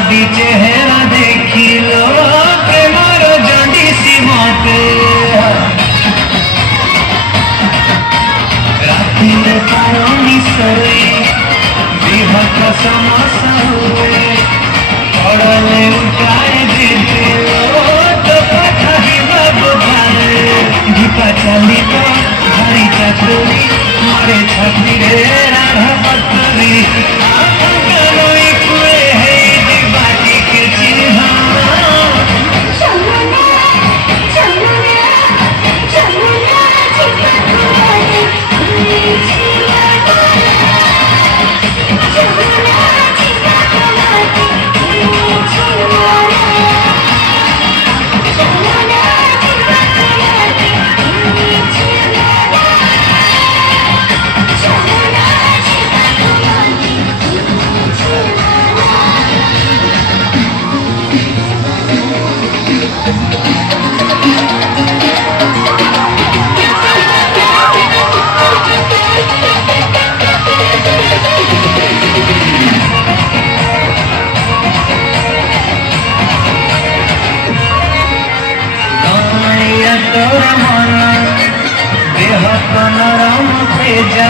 जदि चेहरा देखिलो प्रेमर जंडिसी मते राति पानी सोई विहत समस्या हुए पड़ले उठाए दिलो तो पता ही बाबू भाई दीपा चली तो भारी चतुरी मारे छाती रे राधा पतरी तोरा मन देह तो नरम तेजा